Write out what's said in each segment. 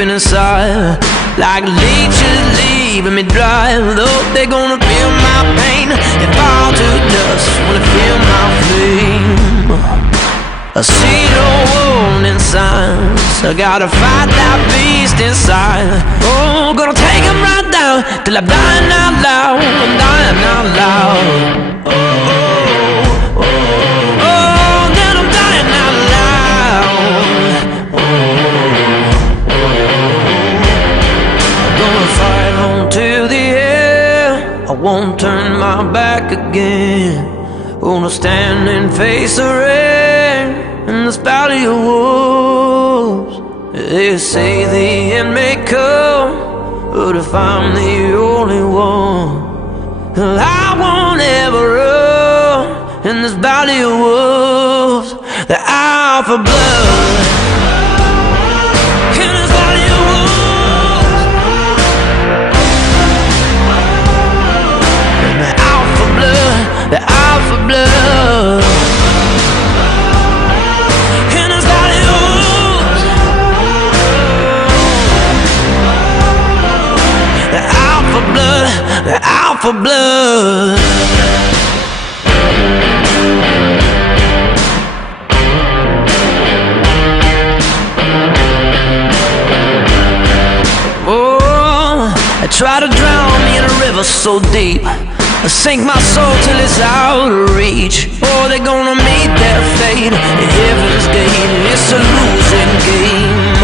creeping inside, like leeches leaving me dry. Though they're gonna feel my pain and fall to dust when they feel my flame. I see no warning signs, I gotta fight that beast inside. Oh, gonna take him right down till I'm dying out loud, I'm dying out loud. Oh, oh, oh, oh, then I'm dying out loud. Oh, oh, I'm gonna fight on to the end, I won't turn my back again. Gonna stand and face the rain in this valley of wolves. They say the end may come, but if I'm the only one, I won't ever run in this valley of wolves. The alpha blood in this valley of wolves. And the alpha blood, the alpha blood. The alpha blood. Oh, I try to drown me in a river so deep, I sink my soul till it's out of reach. Oh, they're gonna meet their fate at heaven's gate. It's a losing game.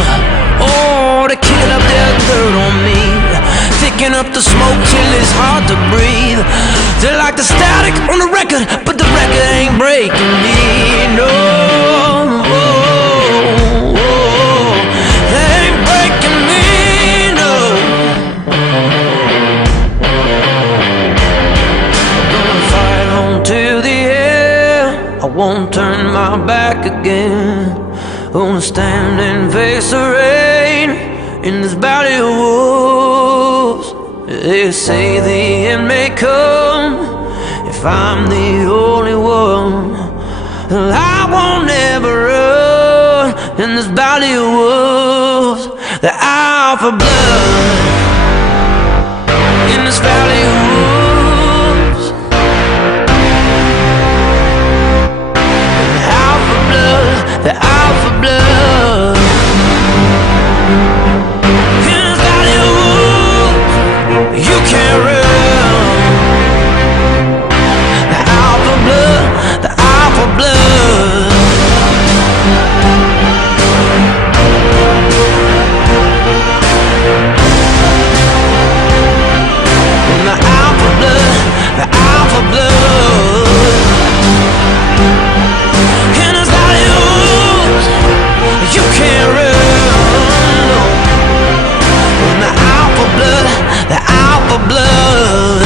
Oh, they kill up their dirt on me, picking up the smoke till it's hard to breathe. They're like the static on the record, but the record ain't breaking me, no. Oh, oh, they ain't breaking me, no. I'm gonna fight on to the end, I won't turn my back again. Gonna stand and face the rain in this valley of wolves. They say the end may come if I'm the only one. I won't ever run in this valley of wolves. The alpha blood in this valley of wolves. The alpha blood, the alpha blood. You can't run. The alpha blood, the alpha blood. The alpha blood, the alpha blood. In this valley of wolves, you can't run. The alpha blood, the alpha blood.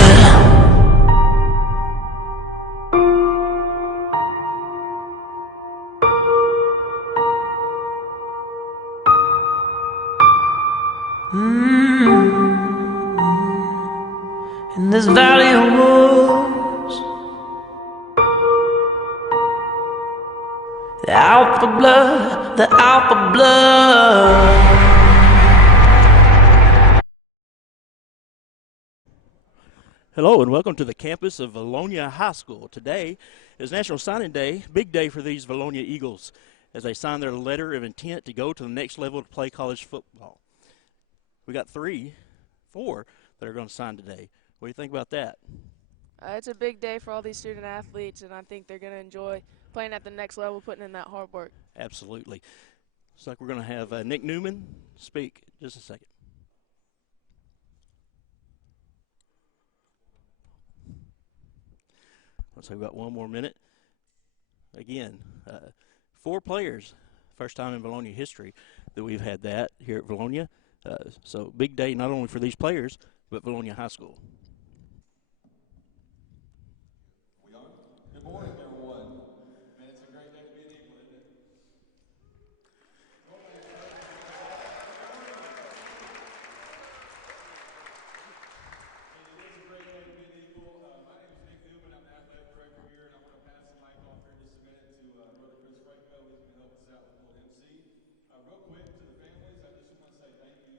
In this valley of wolves, the alpha blood, the alpha blood. Hello and welcome to the campus of Vilonia High School. Today is National Signing Day, big day for these Vilonia Eagles as they sign their letter of intent to go to the next level to play college football. We got 4 that are going to sign today. What do you think about that? It's a big day for all these student athletes, and I think they're going to enjoy playing at the next level, putting in that hard work. Absolutely. Looks like we're going to have Nick Newman speak in just a second. Let's have about 1 more minute. Again, 4 players, first time in Vilonia history that we've had that here at Vilonia. So big day not only for these players, but Vilonia High School. Good morning, everyone. Man, it's a great day to be an Eagle, isn't it? It is a great day to be an Eagle. My name is Nick Newman. I'm the athletic director here, and I'm going to pass the mic off here in just a minute to Brother Chris Franco. He's going to help us out with a little MC. Real quick, to the families, I just want to say thank you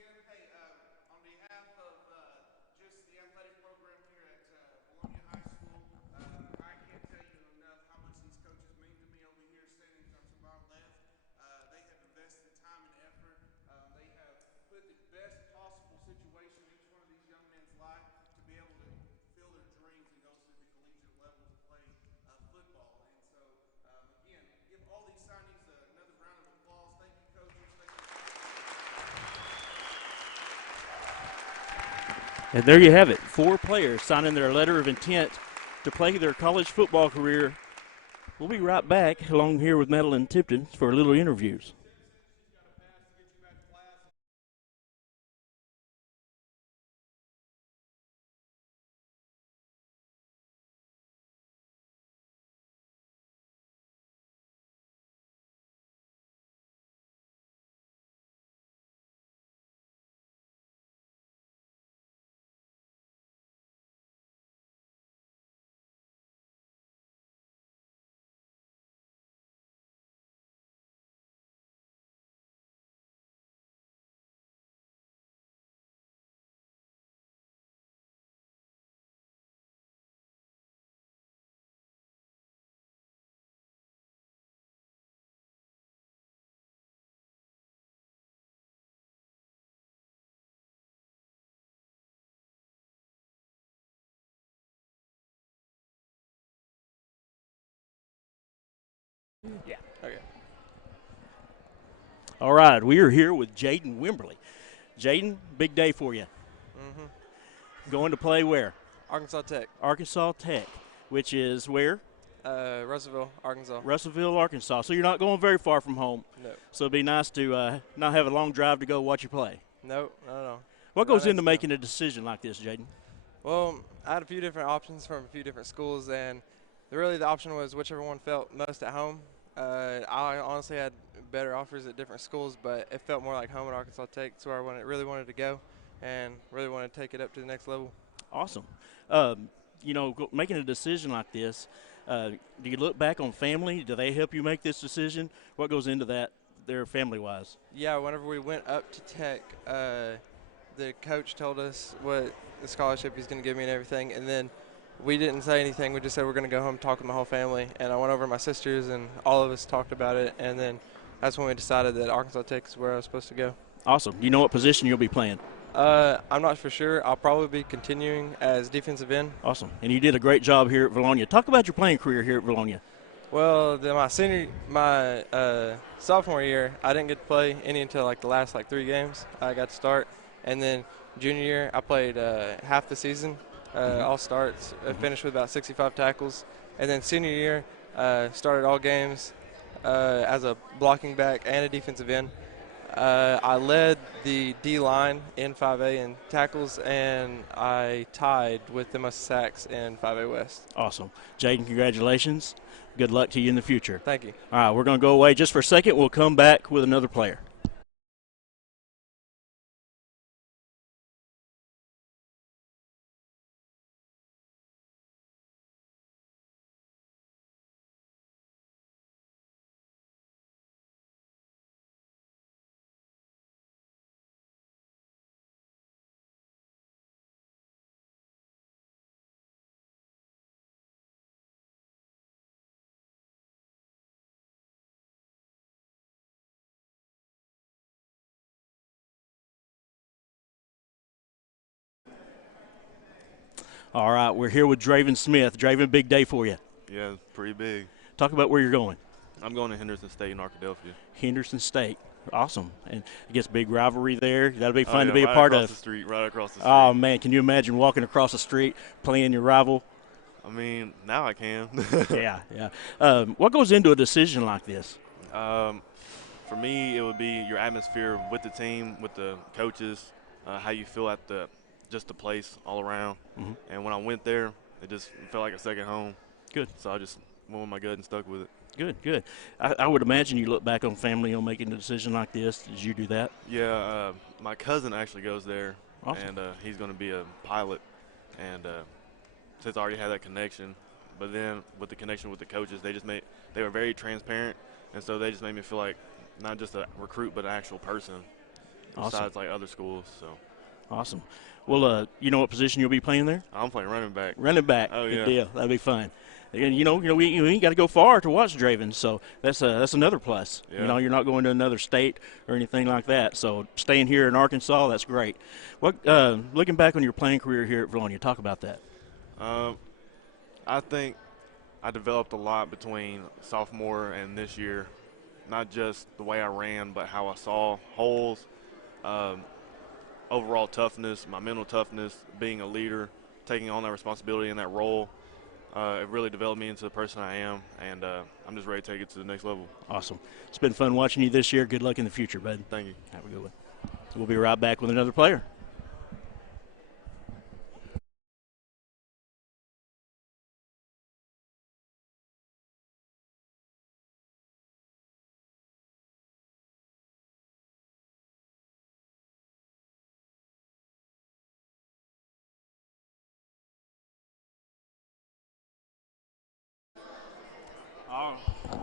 again. Hey, on behalf of just the athletic program here at Vilonia High School, I can't tell you enough how much these coaches mean to me over here standing to my left. They have invested time and effort. They have put the best possible situation in each one of these young men's life to be able to fulfill their dreams and go to the collegiate level to play football. And so, again, give all these signees another round of applause. Thank you, coaches. Thank you. And there you have it, 4 players signing their letter of intent to play their college football career. We'll be right back along here with Madeline Tipton for a little interviews. Yeah. Okay. All right, we are here with Jaden Wimberly. Jaden, big day for you. Going to play where? Arkansas Tech. Arkansas Tech, which is where? Russellville, Arkansas. Russellville, Arkansas. So you're not going very far from home. No. So it'd be nice to not have a long drive to go watch you play. No, no. What goes into making a decision like this, Jaden? Well, I had a few different options from a few different schools, and really the option was whichever one felt most at home. I honestly had better offers at different schools, but it felt more like home at Arkansas Tech. It's where I really wanted to go and really wanted to take it up to the next level. Awesome. Making a decision like this, do you look back on family? Do they help you make this decision? What goes into that there family-wise? Yeah, whenever we went up to Tech, the coach told us what the scholarship he's going to give me and everything, and then we didn't say anything. We just said we're going to go home and talk with my whole family, and I went over to my sisters, and all of us talked about it, and then that's when we decided that Arkansas Tech is where I was supposed to go. Awesome. Do you know what position you'll be playing? I'm not for sure. I'll probably be continuing as defensive end. Awesome. And you did a great job here at Vilonia. Talk about your playing career here at Vilonia. Well, my sophomore year, I didn't get to play any until the last 3 games. I got to start, and then junior year, I played half the season, all starts. I finished with about 65 tackles, and then senior year, started all games as a blocking back and a defensive end. I led the D-line in 5A in tackles, and I tied with the most sacks in 5A West. Awesome. Jaden, congratulations. Good luck to you in the future. Thank you. All right, we're going to go away just for a second. We'll come back with another player. All right, we're here with Draven Smith. Draven, big day for you. Yeah, pretty big. Talk about where you're going. I'm going to Henderson State in Arkadelphia. Henderson State. Awesome. And I guess big rivalry there. That'll be fun to be right a part across of. The street, right across the street. Oh, man, can you imagine walking across the street playing your rival? I mean, now I can. Yeah. What goes into a decision like this? For me, it would be your atmosphere with the team, with the coaches, how you feel at just the place all around. Mm-hmm. And when I went there, it just felt like a second home. Good. So I just went with my gut and stuck with it. Good. I would imagine you look back on family on making a decision like this. Did you do that? Yeah, my cousin actually goes there, Awesome. and he's going to be a pilot. And since I already had that connection, but then with the connection with the coaches, they were very transparent, and so they just made me feel like not just a recruit but an actual person. Awesome. besides like other schools. So Awesome. Well, you know what position you'll be playing there? I'm playing running back. Running back. Oh, Good yeah. deal. That'd be fun. And we ain't got to go far to watch Draven, so that's another plus. Yeah. You know, you're not going to another state or anything like that. So staying here in Arkansas, that's great. What looking back on your playing career here at Vilonia, talk about that. I think I developed a lot between sophomore and this year, not just the way I ran, but how I saw holes, overall toughness, my mental toughness, being a leader, taking on that responsibility and that role. It really developed me into the person I am, and I'm just ready to take it to the next level. Awesome. It's been fun watching you this year. Good luck in the future, bud. Thank you. Have a good one. We'll be right back with another player.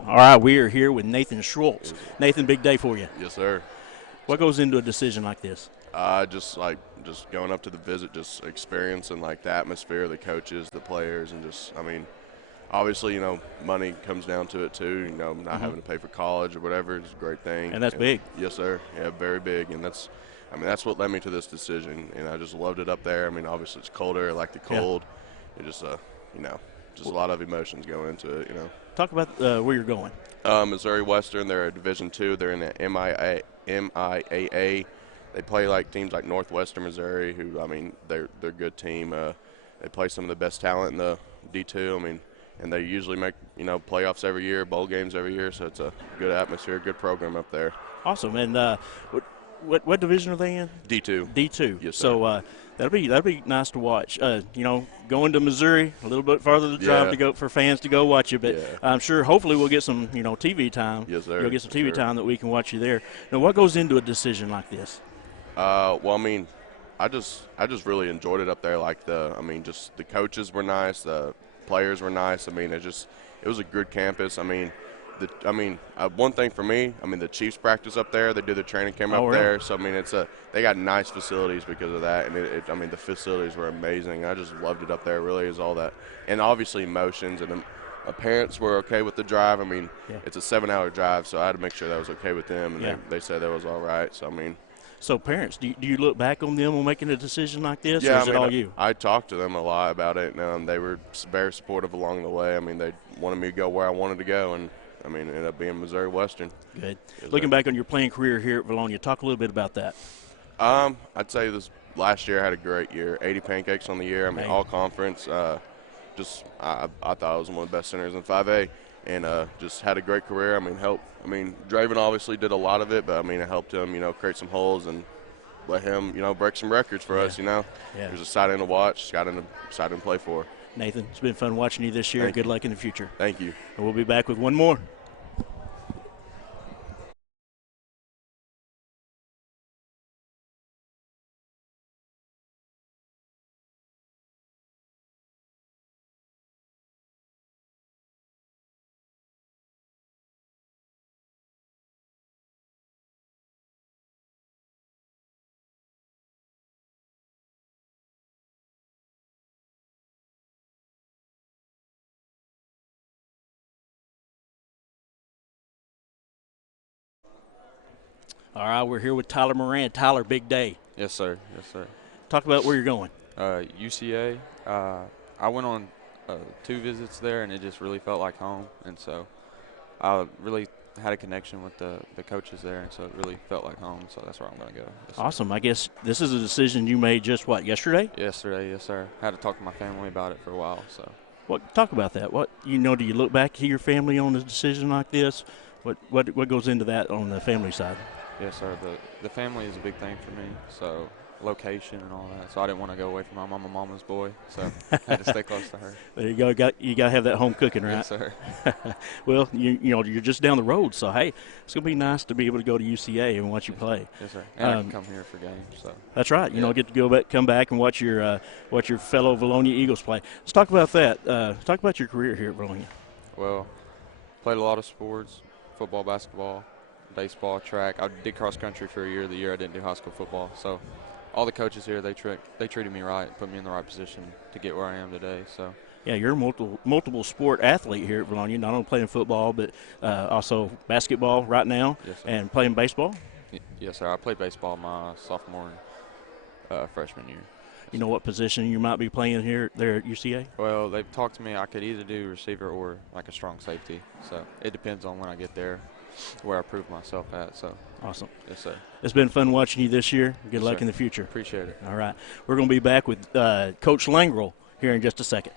All right, we are here with Nathan Schwartz. Nathan, big day for you. Yes, sir. What goes into a decision like this? Just going up to the visit, just experiencing like the atmosphere, the coaches, the players, and obviously, money comes down to it too. Not having to pay for college or whatever is a great thing. And that's big. Yes, sir. Yeah, very big. And that's what led me to this decision. And I just loved it up there. Obviously it's colder. I like the cold. It just, just a lot of emotions going into it. Talk about where you're going. Missouri Western. They're a Division II. They're in the MIAA. They play like teams like Northwestern Missouri, who they're a good team. They play some of the best talent in the D2. And they usually make playoffs every year, bowl games every year. So it's a good atmosphere, good program up there. Awesome. And what division are they in? D2. D2. Yes, sir. So that'll be nice to watch. Going to Missouri, a little bit farther to drive to go for fans to go watch you. But I'm sure, hopefully, we'll get some TV time. Yes, sir. You'll get some TV time that we can watch you there. Now, what goes into a decision like this? I just really enjoyed it up there. Just the coaches were nice, the players were nice. It was a good campus. One thing for me, the Chiefs practice up there. They do the training camp up there. So they got nice facilities because of that. And the facilities were amazing. I just loved it up there. Really, is all that, and obviously emotions. And my parents were okay with the drive. It's a 7-hour drive, so I had to make sure that was okay with them. And they said that was all right. So parents, do you look back on them when making a decision like this, yeah, or is it all you? I talked to them a lot about it, and they were very supportive along the way. They wanted me to go where I wanted to go, and it ended up being Missouri Western. Good. Looking back on your playing career here at Vilonia, talk a little bit about that. I'd say this last year I had a great year. 80 pancakes on the year. All conference. I thought I was one of the best centers in 5A, and just had a great career. Draven obviously did a lot of it, but I helped him, create some holes and let him, break some records for us. Yeah. There's exciting to watch, exciting to play for. Nathan, it's been fun watching you this year. Thank Good you. luck in the future. Thank you. And we'll be back with one more. All right, we're here with Tyler Moran. Tyler, big day. Yes, sir. Yes, sir. Talk about where you're going. UCA. I went on 2 visits there, and it just really felt like home. And so I really had a connection with the coaches there, and so it really felt like home. So that's where I'm going to go. Yes, awesome. I guess this is a decision you made just, yesterday? Yesterday, yes, sir. Had to talk to my family about it for a while. So. Talk about that. Do you look back to your family on a decision like this? What goes into that on the family side? Yes, sir. The family is a big thing for me, so location and all that. So I didn't want to go away from my mom. I'm a mama's boy, so I had to stay close to her. There you go. You got to have that home cooking, right? Yes, sir. Well, you're just down the road, so hey, it's gonna be nice to be able to go to UCA and watch you play. Yes, sir. And I can come here for games. So that's right. Get to go back, come back, and watch your fellow Vilonia Eagles play. Let's talk about that. Talk about your career here at Vilonia. Well, played a lot of sports: football, basketball, baseball, track. I did cross country for a year. The year I didn't do high school football. So all the coaches here, they treated me right, put me in the right position to get where I am today. So. Yeah, you're a multiple sport athlete here at Vilonia, not only playing football, but also basketball right now. Yes, sir. And playing baseball. Yes, sir. I played baseball my sophomore and freshman year. You know what position you might be playing here there at UCA? Well, they've talked to me. I could either do receiver or like a strong safety. So it depends on when I get there, where I prove myself at. So awesome. Yes, sir. It's been fun watching you this year. Good luck sir. in the future. Appreciate it. All right. We're going to be back with Coach Langral here in just a second.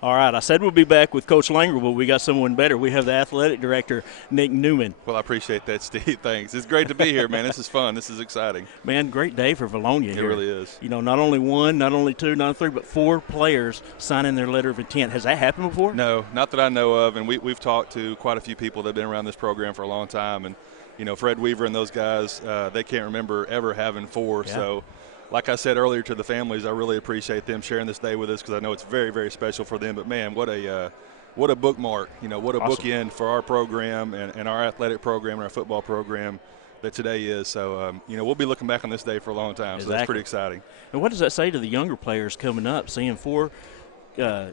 All right, I said we'll be back with Coach Langral, but we got someone better. We have the athletic director, Nick Newman. Well, I appreciate that, Steve. Thanks. It's great to be here, man. This is fun. This is exciting. Man, great day for Vilonia here. It really is. You know, not only one, not only two, not only three, but 4 players signing their letter of intent. Has that happened before? No, not that I know of, and we've talked to quite a few people that have been around this program for a long time, and, you know, Fred Weaver and those guys, they can't remember ever having 4, yeah. So like I said earlier to the families, I really appreciate them sharing this day with us because I know it's very, very special for them. But, man, what a bookmark, you know, what a awesome. bookend for our program and our athletic program and our football program that today is. So, you know, we'll be looking back on this day for a long time. Exactly. So that's pretty exciting. And what does that say to the younger players coming up, seeing 4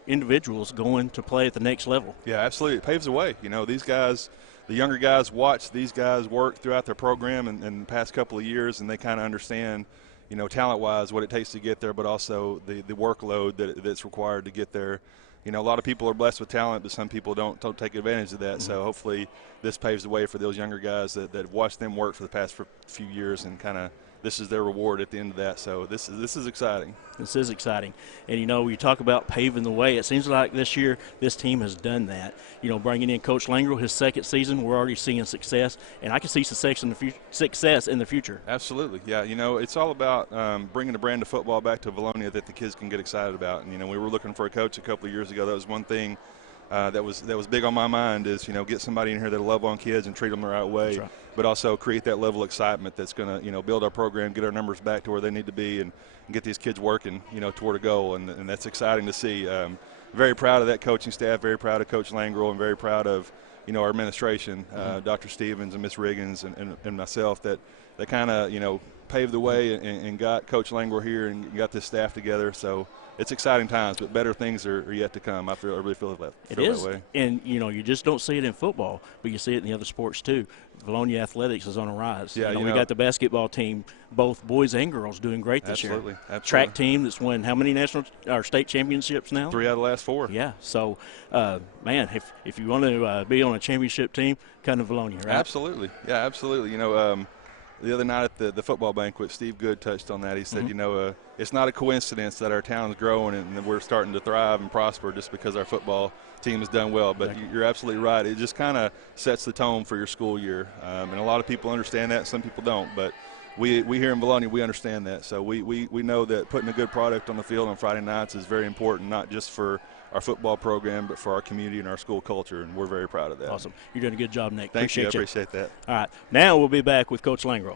individuals going to play at the next level? Yeah, absolutely. It paves the way. You know, these guys, the younger guys watch these guys work throughout their program in the past couple of years, and they kind of understand, you know, talent-wise what it takes to get there, but also the workload that's required to get there. You know, a lot of people are blessed with talent, but some people don't take advantage of that. Mm-hmm. So hopefully this paves the way for those younger guys that watched them work for the past few years, and kind of this is their reward at the end of that. So this is exciting. This is exciting. And, you know, you talk about paving the way. It seems like this year this team has done that. You know, bringing in Coach Langral, his second season, we're already seeing success, and I can see success in the future. Absolutely. Yeah, you know, it's all about bringing a brand of football back to Vilonia that the kids can get excited about. And, you know, we were looking for a coach a couple of years ago. That was one thing that was big on my mind is, you know, get somebody in here that'll love on kids and treat them the right way. That's right. But also create that level of excitement that's going to, you know, build our program, get our numbers back to where they need to be, and get these kids working, you know, toward a goal. And that's exciting to see. Very proud of that coaching staff, very proud of Coach Langral, and very proud of, you know, our administration, Dr. Stevens and Miss Riggins and myself that kind of, you know, paved the way and got Coach Langral here and got this staff together. So it's exciting times, but better things are yet to come. I really feel that way. And, you know, you just don't see it in football, but you see it in the other sports too. Vilonia athletics is on a rise. Yeah, we got the basketball team, both boys and girls, doing great this year. Absolutely. Track team that's won how many state championships now? 3 out of the last 4. Yeah. So, man, if you want to be on a championship team, come to Vilonia, right? Absolutely. Yeah, absolutely. You know, the other night at the football banquet, Steve Good touched on that. He said, you know, it's not a coincidence that our town is growing and that we're starting to thrive and prosper just because our football team has done well. But you're absolutely right. It just kind of sets the tone for your school year. And a lot of people understand that. Some people don't. But we here in Vilonia, we understand that. So we know that putting a good product on the field on Friday nights is very important, not just for our football program, but for our community and our school culture, and we're very proud of that. Awesome. You're doing a good job, Nick. Thank you. I appreciate that. All right. Now we'll be back with Coach Langral.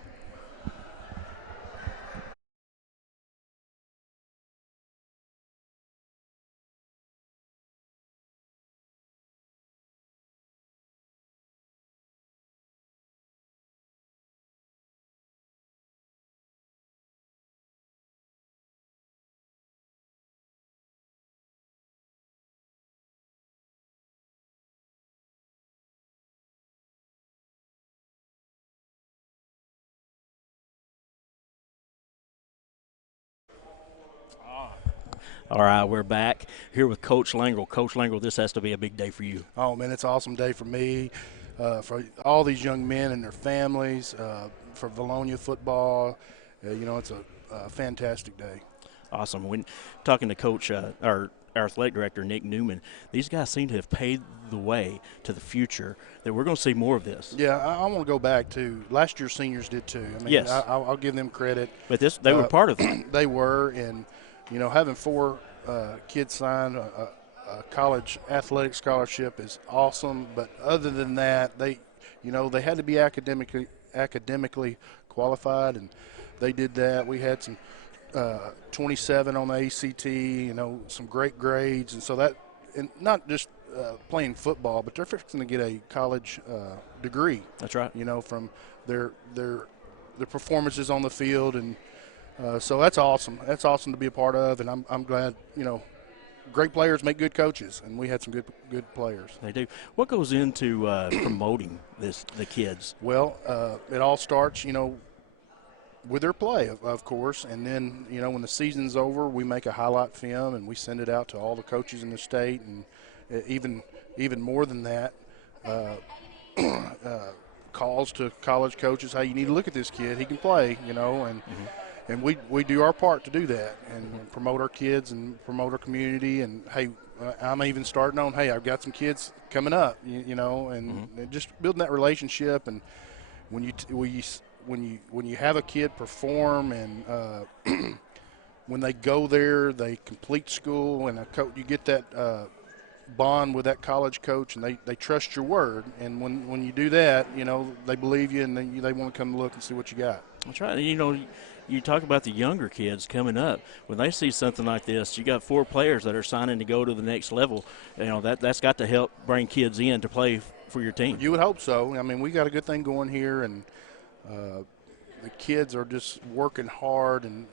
All right, we're back here with Coach Langral. Coach Langral, this has to be a big day for you. Oh, man, it's an awesome day for me, for all these young men and their families, for Vilonia football, it's a fantastic day. Awesome. When talking to Coach, our athletic director, Nick Newman, these guys seem to have paved the way to the future that we're going to see more of this. Yeah, I want to go back to last year's seniors did too. I mean, yes. I'll give them credit. But they were part of it. They were, and, having 4 kids sign a college athletic scholarship is awesome. But other than that, they had to be academically qualified, and they did that. We had some 27 on the ACT, some great grades, and so that, and not just playing football, but they're fixing to get a college degree. That's right. From their performances on the field, and so that's awesome. That's awesome to be a part of, and I'm glad. Great players make good coaches, and we had some good players. They do. What goes into promoting the kids? Well, it all starts, with their play, of course, and then, when the season's over, we make a highlight film and we send it out to all the coaches in the state, and even more than that, calls to college coaches, hey, you need to look at this kid, he can play, and we do our part to do that and promote our kids and promote our community, and hey, I'm even starting on, hey, I've got some kids coming up, and just building that relationship. And when you have a kid perform, and when they go there, they complete school, and you get that bond with that college coach, and they trust your word. And when you do that, they believe you, and they want to come look and see what you got. That's right. You talk about the younger kids coming up. When they see something like this, you got 4 players that are signing to go to the next level. That's got to help bring kids in to play for your team. You would hope so. I mean, we got a good thing going here, and the kids are just working hard. And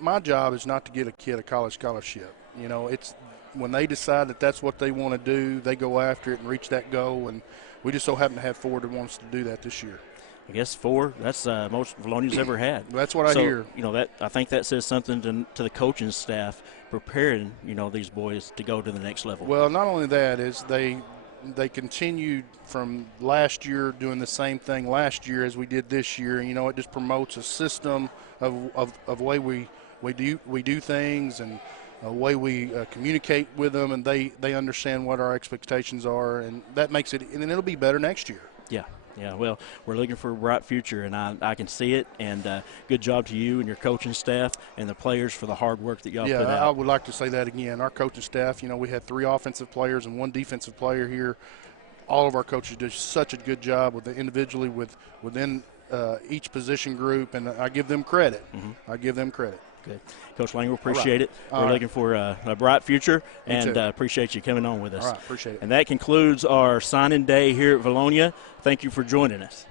my job is not to get a kid a college scholarship. It's when they decide that that's what they want to do, they go after it and reach that goal. And we just so happen to have 4 that wants to do that this year. I guess 4. That's most Vilonia's ever had. That's what I hear. I think that says something to the coaching staff preparing these boys to go to the next level. Well, not only that is they continued from last year doing the same thing last year as we did this year. It just promotes a system of way we do things, and a way we communicate with them, and they understand what our expectations are, and that makes it, and it'll be better next year. Yeah, well, we're looking for a bright future, and I can see it, and good job to you and your coaching staff and the players for the hard work that y'all put out. Yeah, I would like to say that again. Our coaching staff, we had 3 offensive players and 1 defensive player here. All of our coaches did such a good job individually within each position group, and I give them credit. I give them credit. Good. Coach Langral, appreciate it. We're looking for a bright future, and appreciate you coming on with us. All right, appreciate it. And that concludes our signing day here at Vilonia. Thank you for joining us.